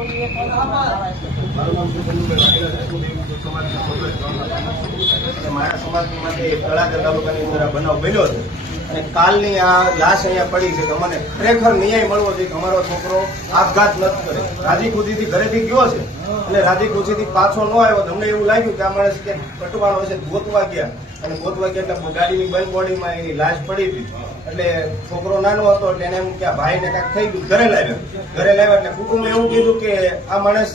મારું નામ છે ચંદુભાઈ વાઘેલા છે. મારા સમાજની માટે તળાજા તાલુકાની અંદર આ બનાવ બન્યો છે અને કાલની આ લાશ અહીંયા પડી છે કે અમને ખરેખર ન્યાય મળવો જોઈએ કે અમારો છોકરો આપઘાત નથી કરે. રાજી ખુશીથી ઘરેથી ગયો છે એટલે રાજી ખુશીથી પાછો ન આવ્યો. અમને એવું લાગ્યું કે આ માણસ કે કટવાનો હશે, ગોતવા ગયા અને ગોતવા ગયા એટલે ગાડીની બંધ બોડીમાં એની લાશ પડી હતી. એટલે છોકરો નાનો હતો એટલે એને એમ કે આ ભાઈને કાંઈક થઈ ગયું. ઘરે લાવ્યા એટલે કુટુંબે એવું કીધું કે આ માણસ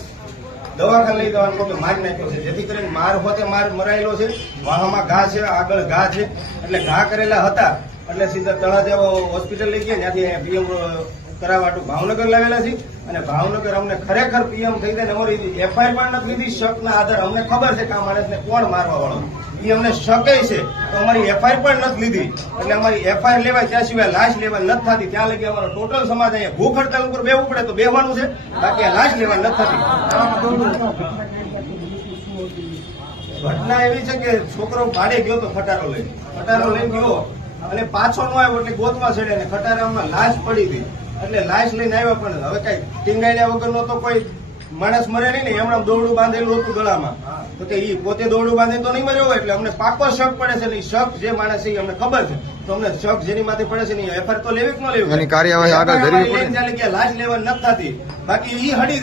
દવાખાને લઈ જવાનું કે મારી નાખ્યો છે, જેથી કરીને માર હોતે માર મરાયેલો છે, વાહમાં ઘા છે, આગળ ઘા છે. એટલે ઘા કરેલા હતા એટલે સીધા તળાજા હોસ્પિટલ લઈ ગયા. ત્યાંથી પીએમ કરાવવા ભાવનગર લાવેલા છે અને ભાવનગર અમને ખરેખર પીએમ થઈ જાય અમારી એફઆઈઆર પણ નથી લીધી. શકના આધાર અમને ખબર છે કે આ માણસને કોણ મારવા વાળો એ અમને શકે છે તો અમારી એફઆઈઆર પણ નથી લીધી. એટલે અમારી એફઆઈઆર લેવાય ત્યાં સિવાય લાશ લેવા નથી થતી. ત્યાં લગી અમારો ટોટલ સમાજ અહીંયા ભૂખ હડતાલ ઉપર બેવું પડે તો બેહવાનું છે, બાકી લાશ લેવા નથી થતી. ઘટના એવી છે કે છોકરો ભાડે ગયો તો ખટારો લઈ ગયો અને પાછો ન આવ્યો એટલે ગોતવા ચડે ને ખટારામાં લાશ પડી હતી. એટલે લાશ લઈને આવ્યા પણ હવે કઈ ટીંગાડ્યા વગરનો તો કોઈ માણસ મરે નહીં ને. એમણે દોરડું બાંધેલું હતું ગળામાં તો કે એ પોતે દોરડું બાંધીને તો નહીં મર્યો હોય. એટલે અમને પાકો શક પડે છે ને શક જે માણસ છે અમને ખબર છે તો અમને શક જેની માથે પડે છે ને એફઆઈઆર તો લેવી કે ન લેવી, કાર્યવાહી આગળ ધરવી પડે. લાશ લેવા નથી થતી, બાકી ઈ હડી